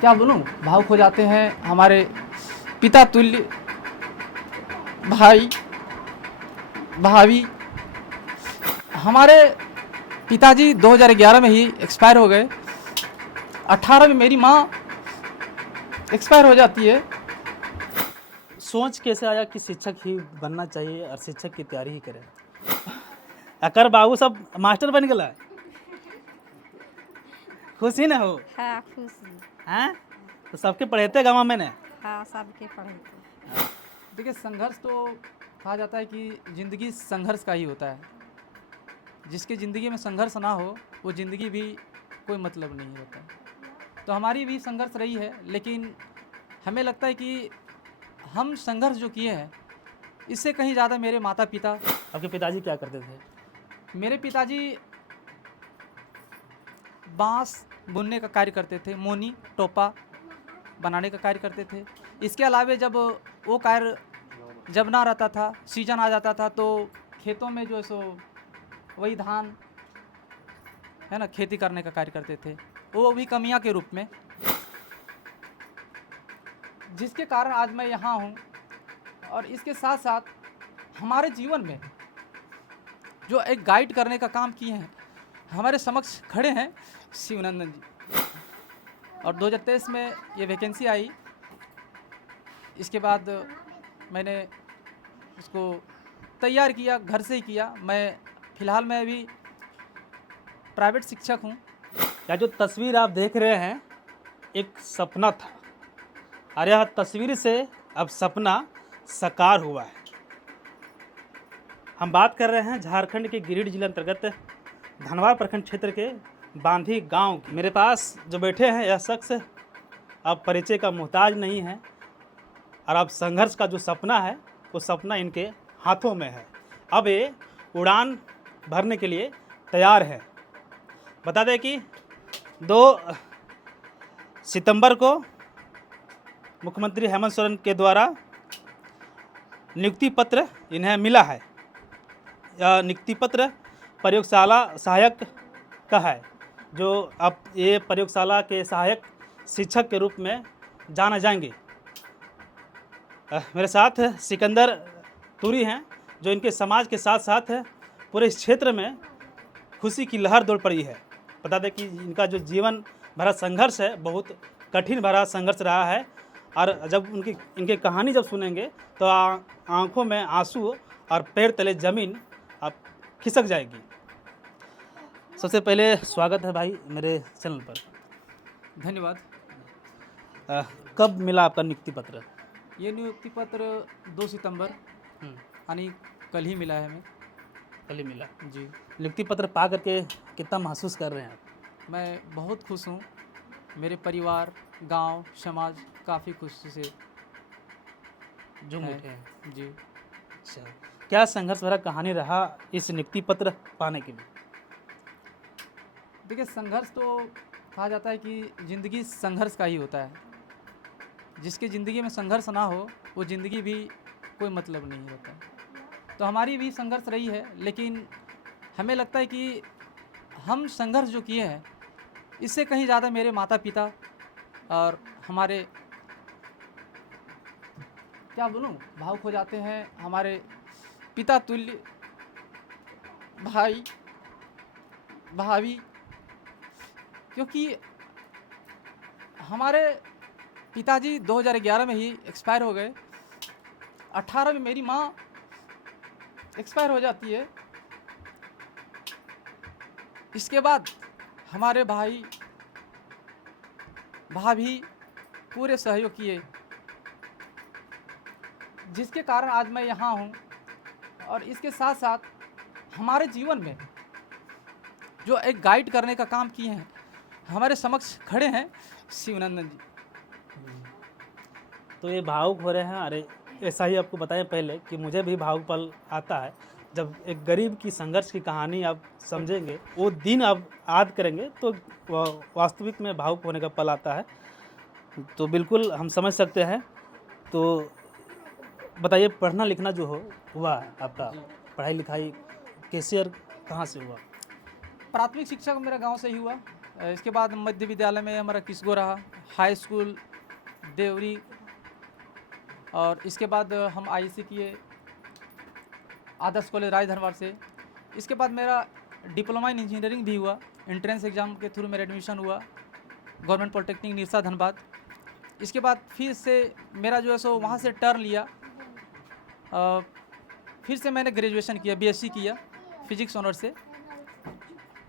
क्या बोलूं, भावुक हो जाते हैं। हमारे पिता तुल्य भाई भाभी, हमारे पिताजी 2011 में ही एक्सपायर हो गए। 18 में मेरी माँ एक्सपायर हो जाती है। सोच कैसे आया कि शिक्षक ही बनना चाहिए और शिक्षक की तैयारी ही करें? अकर बाबू सब मास्टर बन गया, खुशी ना हो? हाँ खुश हूँ। हैं तो सबके पढ़ेते गाँव में ने? हाँ सबके पढ़े थे। देखिए, संघर्ष तो कहा जाता है कि ज़िंदगी संघर्ष का ही होता है। जिसकी ज़िंदगी में संघर्ष ना हो वो ज़िंदगी भी कोई मतलब नहीं होता। तो हमारी भी संघर्ष रही है, लेकिन हमें लगता है कि हम संघर्ष जो किए हैं इससे कहीं ज़्यादा मेरे माता पिता। आपके पिताजी क्या करते थे? मेरे पिताजी बांस बुनने का कार्य करते थे, मोनी टोपा बनाने का कार्य करते थे। इसके अलावा जब वो कार्य जब ना रहता था, सीजन आ जाता था, तो खेतों में जो है सो वही धान है ना, खेती करने का कार्य करते थे, वो भी कमियां के रूप में, जिसके कारण आज मैं यहाँ हूँ। और इसके साथ साथ हमारे जीवन में जो एक गाइड करने का काम किए हैं, हमारे समक्ष खड़े हैं शिवनंदन जी। और 2023 में ये वैकेंसी आई। इसके बाद मैंने उसको तैयार किया, घर से ही किया। फ़िलहाल मैं अभी प्राइवेट शिक्षक हूँ। या जो तस्वीर आप देख रहे हैं एक सपना था और यह तस्वीर से अब सपना साकार हुआ है। हम बात कर रहे हैं झारखंड के गिरिडीह जिला अंतर्गत धनवार प्रखंड क्षेत्र के बांधी गांव की। मेरे पास जो बैठे हैं यह शख्स अब परिचय का मोहताज नहीं है और अब संघर्ष का जो सपना है वो सपना इनके हाथों में है। अब ये उड़ान भरने के लिए तैयार है। बता दें कि 2 सितंबर को मुख्यमंत्री हेमंत सोरेन के द्वारा नियुक्ति पत्र इन्हें मिला है। यह नियुक्ति पत्र प्रयोगशाला सहायक का है, जो अब ये प्रयोगशाला के सहायक शिक्षक के रूप में जाना जाएंगे। मेरे साथ सिकंदर तुरी हैं, जो इनके समाज के साथ साथ पूरे इस क्षेत्र में खुशी की लहर दौड़ पड़ी है। बता दें कि इनका जो जीवन भरा संघर्ष है, बहुत कठिन भरा संघर्ष रहा है। और जब इनकी कहानी जब सुनेंगे तो आंखों में आंसू और पैर तले ज़मीन आप खिसक जाएगी। सबसे पहले स्वागत है भाई मेरे चैनल पर। धन्यवाद। कब मिला आपका नियुक्ति पत्र? ये नियुक्ति पत्र 2 सितंबर यानी कल ही मिला है हमें। कल ही मिला जी। नियुक्ति पत्र पा करके कितना महसूस कर रहे हैं आप? मैं बहुत खुश हूँ। मेरे परिवार, गांव, समाज काफ़ी खुशी से झूम है। उठे हैं। जी। अच्छा, क्या संघर्ष भरा कहानी रहा इस नियुक्ति पत्र पाने के लिए? देखिए, संघर्ष तो कहा जाता है कि ज़िंदगी संघर्ष का ही होता है। जिसकी ज़िंदगी में संघर्ष ना हो वो ज़िंदगी भी कोई मतलब नहीं होता। तो हमारी भी संघर्ष रही है, लेकिन हमें लगता है कि हम संघर्ष जो किए हैं इससे कहीं ज़्यादा मेरे माता पिता और हमारे, क्या बोलूं, भावुक हो जाते हैं। हमारे पिता तुल्य भाई भाभी, क्योंकि हमारे पिताजी 2011 में ही एक्सपायर हो गए। 18 में मेरी माँ एक्सपायर हो जाती है। इसके बाद हमारे भाई भाभी पूरे सहयोग किए, जिसके कारण आज मैं यहाँ हूँ। और इसके साथ साथ हमारे जीवन में जो एक गाइड करने का काम किए हैं, हमारे समक्ष खड़े हैं शिवनंदन जी। तो ये भावुक हो रहे हैं। अरे ऐसा ही आपको बताएं पहले कि मुझे भी भावुक पल आता है जब एक गरीब की संघर्ष की कहानी आप समझेंगे, वो दिन आप याद करेंगे तो वास्तविक में भावुक होने का पल आता है। तो बिल्कुल हम समझ सकते हैं। तो बताइए, पढ़ना लिखना जो हुआ है आपका, पढ़ाई लिखाई कैसे और कहाँ से हुआ? प्राथमिक शिक्षा मेरा गांव से ही हुआ। इसके बाद मध्य विद्यालय में हमारा किसगो रहा, हाई स्कूल देवरी, और इसके बाद हम आईसी किए आदर्श कॉलेज राज धनवार से। इसके बाद मेरा डिप्लोमा इन इंजीनियरिंग भी हुआ, एंट्रेंस एग्ज़ाम के थ्रू मेरा एडमिशन हुआ गवर्नमेंट पॉलिटेक्निक निरसा धनबाद। इसके बाद फिर से मेरा जो है सो वहाँ से टर्न लिया, फिर से मैंने ग्रेजुएशन किया, बीएससी किया फिजिक्स ऑनर से,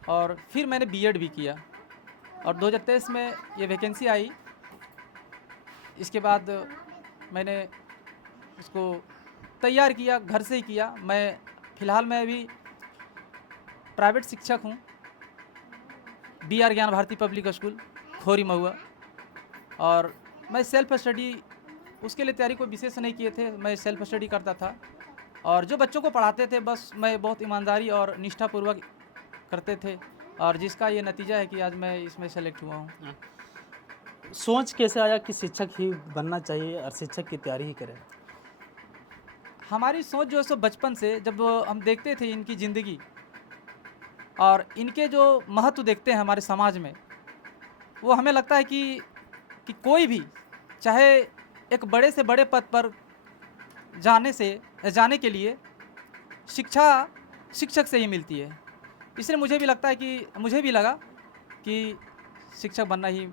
और फिर मैंने बीएड भी किया, और 2023 में ये वैकेंसी आई। इसके बाद मैंने इसको तैयार किया, घर से ही किया। मैं फ़िलहाल मैं अभी प्राइवेट शिक्षक हूँ, BR ज्ञान भारती पब्लिक स्कूल खोरी महुआ, और मैं सेल्फ स्टडी उसके लिए तैयारी कोई विशेष नहीं किए थे, मैं सेल्फ स्टडी करता था, और जो बच्चों को पढ़ाते थे बस मैं बहुत ईमानदारी और निष्ठापूर्वक करते थे, और जिसका ये नतीजा है कि आज मैं इसमें सेलेक्ट हुआ हूँ। सोच कैसे आया कि शिक्षक ही बनना चाहिए और शिक्षक की तैयारी ही करें? हमारी सोच जो है सो बचपन से, जब हम देखते थे इनकी ज़िंदगी और इनके जो महत्व देखते हैं हमारे समाज में, वो हमें लगता है कि कोई भी चाहे एक बड़े से बड़े पद पर जाने के लिए शिक्षा शिक्षक से ही मिलती है। इसलिए मुझे भी लगा कि शिक्षक बनना ही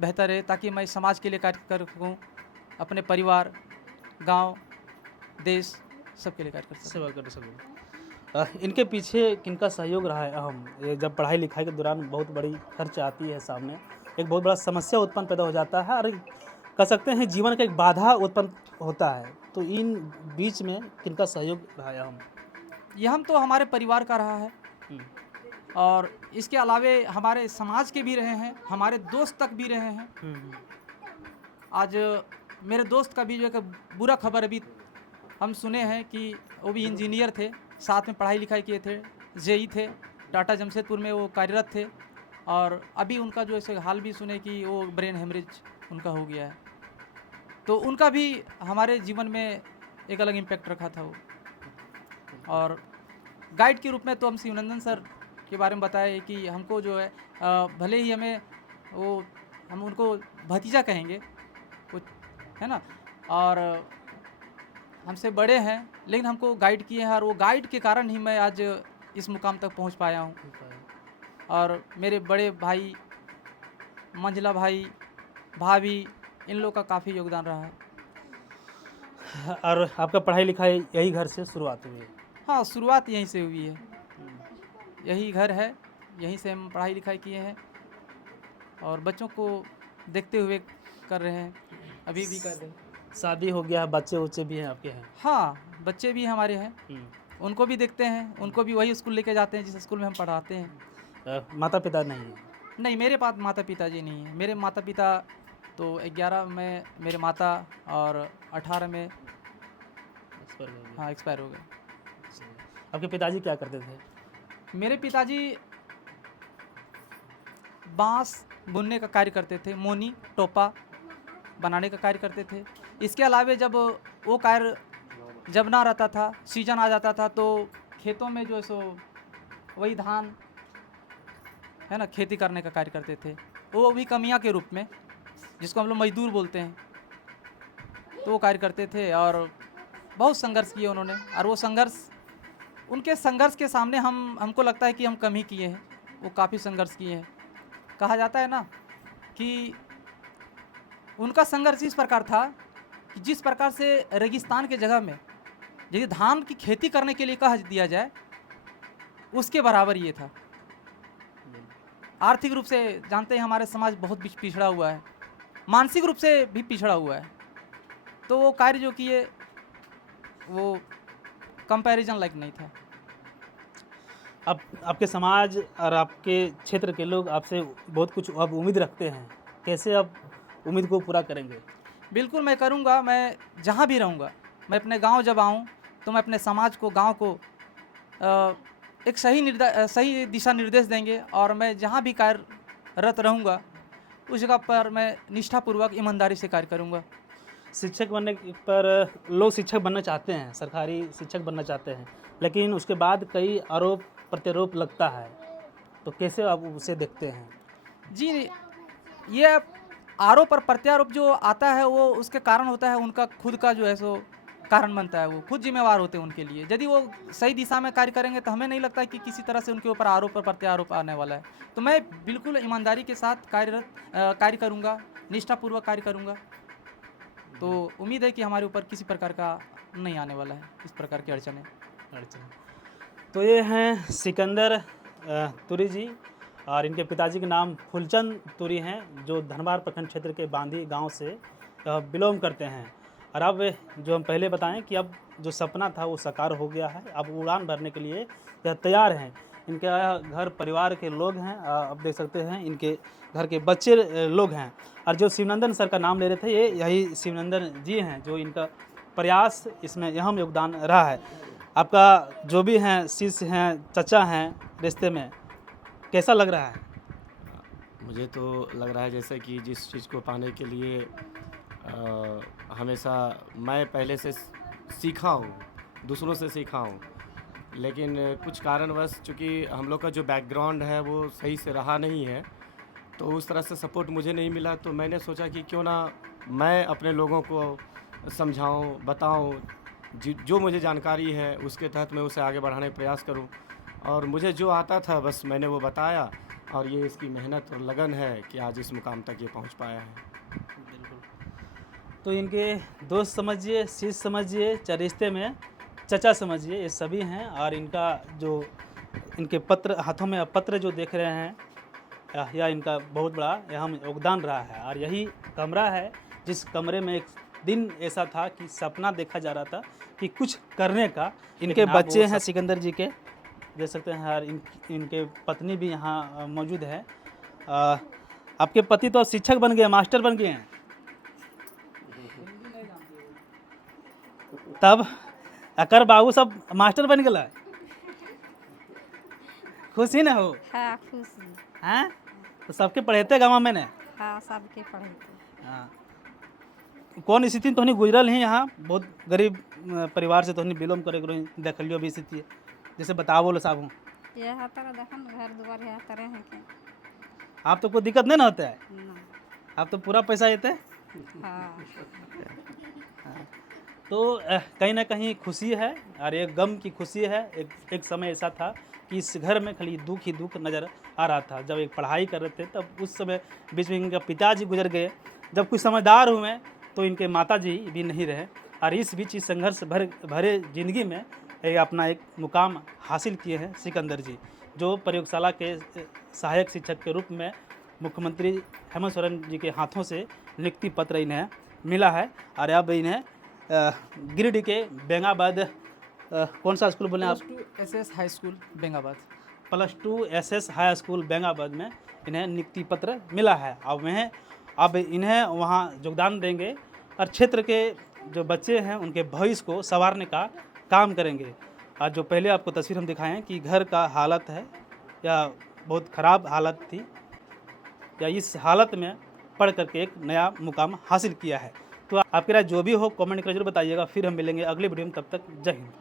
बेहतर है, ताकि मैं समाज के लिए कार्य कर सकूँ, अपने परिवार, गांव, देश, सबके लिए कार्य कर सकूँ। सेवा कर सकूँ। इनके पीछे किनका सहयोग रहा है अहम? ये जब पढ़ाई लिखाई के दौरान बहुत बड़ी खर्च आती है सामने, एक बहुत बड़ा समस्या उत्पन्न पैदा हो जाता है, और कह सकते हैं जीवन का एक बाधा उत्पन्न होता है, तो इन बीच में किनका सहयोग रहा है अहम? यह हम तो हमारे परिवार का रहा है, और इसके अलावे हमारे समाज के भी रहे हैं, हमारे दोस्त तक भी रहे हैं। आज मेरे दोस्त का भी जो एक बुरा खबर अभी हम सुने हैं कि वो भी इंजीनियर थे, साथ में पढ़ाई लिखाई किए थे, जेई थे, टाटा जमशेदपुर में वो कार्यरत थे, और अभी उनका जो ऐसे हाल भी सुने कि वो ब्रेन हेमरेज उनका हो गया है। तो उनका भी हमारे जीवन में एक अलग इम्पैक्ट रखा था वो। और गाइड के रूप में तो हम शिवनंदन सर के बारे में बताए कि हमको जो है भले ही हम उनको भतीजा कहेंगे, कुछ है ना, और हमसे बड़े हैं, लेकिन हमको गाइड किए हैं, और वो गाइड के कारण ही मैं आज इस मुकाम तक पहुंच पाया हूं। और मेरे बड़े भाई, मंझला भाई, भाभी, इन लोगों का काफ़ी योगदान रहा है। और आपका पढ़ाई लिखाई यही घर से शुरुआत हुई है? हाँ, शुरुआत यहीं से हुई है, यही घर है, यहीं से हम पढ़ाई लिखाई किए हैं, और बच्चों को देखते हुए कर रहे हैं, अभी भी कर रहे हैं। शादी हो गया, बच्चे उच्चे भी हैं आपके? हैं। हाँ, बच्चे भी हमारे हैं, उनको भी देखते हैं, उनको भी वही स्कूल लेके जाते हैं जिस स्कूल में हम पढ़ाते हैं। माता पिता नहीं है? नहीं, मेरे पास माता पिता जी नहीं है। मेरे माता पिता तो 11 में मेरे माता, और 18 में हाँ एक्सपायर हो गए। आपके पिताजी क्या करते थे? मेरे पिताजी बांस बुनने का कार्य करते थे, मोनी टोपा बनाने का कार्य करते थे। इसके अलावे जब वो कार्य जब ना रहता था, सीजन आ जाता था, तो खेतों में जो है सो वही धान है ना, खेती करने का कार्य करते थे, वो भी कमियां के रूप में, जिसको हम लोग मजदूर बोलते हैं, तो वो कार्य करते थे। और बहुत संघर्ष किए उन्होंने, और वो उनके संघर्ष के सामने हमको लगता है कि हम कम ही किए हैं, वो काफ़ी संघर्ष किए हैं। कहा जाता है ना कि उनका संघर्ष इस प्रकार था कि जिस प्रकार से रेगिस्तान के जगह में यदि धान की खेती करने के लिए कह दिया जाए, उसके बराबर ये था। आर्थिक रूप से जानते हैं हमारे समाज बहुत पिछड़ा हुआ है, मानसिक रूप से भी पिछड़ा हुआ है, तो वो कार्य जो किए वो कंपैरिजन लायक नहीं था। अब आपके समाज और आपके क्षेत्र के लोग आपसे बहुत कुछ अब उम्मीद रखते हैं, कैसे अब उम्मीद को पूरा करेंगे? बिल्कुल मैं करूँगा। मैं जहाँ भी रहूँगा, मैं अपने गांव जब आऊँ तो मैं अपने समाज को, गांव को एक सही दिशा निर्देश देंगे, और मैं जहाँ भी कार्यरत रहूँगा उस जगह पर मैं निष्ठापूर्वक ईमानदारी से कार्य करूँगा। शिक्षक बनने पर लोग शिक्षक बनना चाहते हैं, सरकारी शिक्षक बनना चाहते हैं, लेकिन उसके बाद कई आरोप प्रत्यारोप लगता है, तो कैसे आप उसे देखते हैं? जी, ये आरोप और प्रत्यारोप जो आता है वो उसके कारण होता है, उनका खुद का जो है सो कारण बनता है, वो खुद जिम्मेवार होते हैं उनके लिए। यदि वो सही दिशा में कार्य करेंगे तो हमें नहीं लगता है कि किसी तरह से उनके ऊपर आरोप और प्रत्यारोप आने वाला है। तो मैं बिल्कुल ईमानदारी के साथ कार्य करूँगा, निष्ठापूर्वक कार्य करूँगा। तो उम्मीद है कि हमारे ऊपर किसी प्रकार का नहीं आने वाला है, इस प्रकार की अड़चनें। अच्छा। तो ये हैं सिकंदर तुरी जी, और इनके पिताजी के नाम फूलचंद तुरी हैं, जो धनबार प्रखंड क्षेत्र के बांदी गांव से बिलोंग करते हैं। और अब जो हम पहले बताएं कि अब जो सपना था वो साकार हो गया है, अब उड़ान भरने के लिए यह तैयार हैं। इनके घर परिवार के लोग हैं, अब देख सकते हैं इनके घर के बच्चे लोग हैं। और जो शिवनंदन सर का नाम ले रहे थे, ये यही शिवनंदन जी हैं, जो इनका प्रयास इसमें अहम योगदान रहा है। आपका जो भी हैं शिष्य हैं, चचा हैं रिश्ते में, कैसा लग रहा है? मुझे तो लग रहा है जैसे कि जिस चीज़ को पाने के लिए हमेशा मैं पहले से सीखा हूँ, दूसरों से सीखा हूँ, लेकिन कुछ कारणवश चूँकि हम लोग का जो बैकग्राउंड है वो सही से रहा नहीं है, तो उस तरह से सपोर्ट मुझे नहीं मिला। तो मैंने सोचा कि क्यों ना मैं अपने लोगों को समझाऊँ, बताऊँ, जो मुझे जानकारी है उसके तहत मैं उसे आगे बढ़ाने का प्रयास करूँ। और मुझे जो आता था बस मैंने वो बताया, और ये इसकी मेहनत और लगन है कि आज इस मुकाम तक ये पहुंच पाया है। तो इनके दोस्त समझिए, शिष्य समझिए, चाहे रिश्ते में चचा समझिए, ये सभी हैं। और इनका जो इनके पत्र हाथों में पत्र जो देख रहे हैं, यह इनका बहुत बड़ा अहम योगदान रहा है। और यही कमरा है जिस कमरे में एक दिन ऐसा था कि सपना देखा जा रहा था कि कुछ करने का। इनके बच्चे हैं सिकंदर जी के, देख सकते हैं। और इनके पत्नी भी यहाँ मौजूद है। आपके पति तो शिक्षक बन गए, मास्टर बन गए हैं, तब अकर बाबू सब मास्टर बन गया, खुशी ना हो? हाँ खुश ही। हैं? तो सबके पढ़ेते गाँव में ने? हाँ सबके पढ़े थे। हाँ। कौन स्थिति तो नहीं गुजरल ही, यहाँ बहुत गरीब परिवार से तो नहीं बिलोंग करे देख लियो भी स्थिति है, जैसे बताओ बोलो साहब। यह तरह देखन घर दुआर यह तरह है कि आप तो कोई दिक्कत नहीं ना होता है, ना। आप तो पूरा पैसा देते हैं। हाँ तो कहीं ना कहीं खुशी है, और एक गम की खुशी है। एक समय ऐसा था कि इस घर में खाली दुख ही दुख नज़र आ रहा था। जब एक पढ़ाई कर रहे थे तब उस समय बीच में इनका पिताजी गुजर गए। जब कुछ समझदार हुए तो इनके माताजी भी नहीं रहे। और इस बीच इस संघर्ष भरे ज़िंदगी में अपना एक मुकाम हासिल किए हैं सिकंदर जी, जो प्रयोगशाला के सहायक शिक्षक के रूप में मुख्यमंत्री हेमंत सोरेन जी के हाथों से नियुक्ति पत्र इन्हें मिला है। और अब इन्हें गिरिडीह के बेंगाबाद कौन सा स्कूल बोले आप? SS high school Bengabad. +2 SS high school Bengabad में इन्हें नियुक्ति पत्र मिला है। अब इन्हें वहाँ योगदान देंगे और क्षेत्र के जो बच्चे हैं उनके भविष्य को संवारने का काम करेंगे। आज जो पहले आपको तस्वीर हम दिखाएं कि घर का हालत है या बहुत ख़राब हालत थी, या इस हालत में पढ़ करके एक नया मुकाम हासिल किया है। तो आपकी राय जो भी हो कमेंट कर जरूर बताइएगा। फिर हम मिलेंगे अगले वीडियो में, तब तक जय हिंद।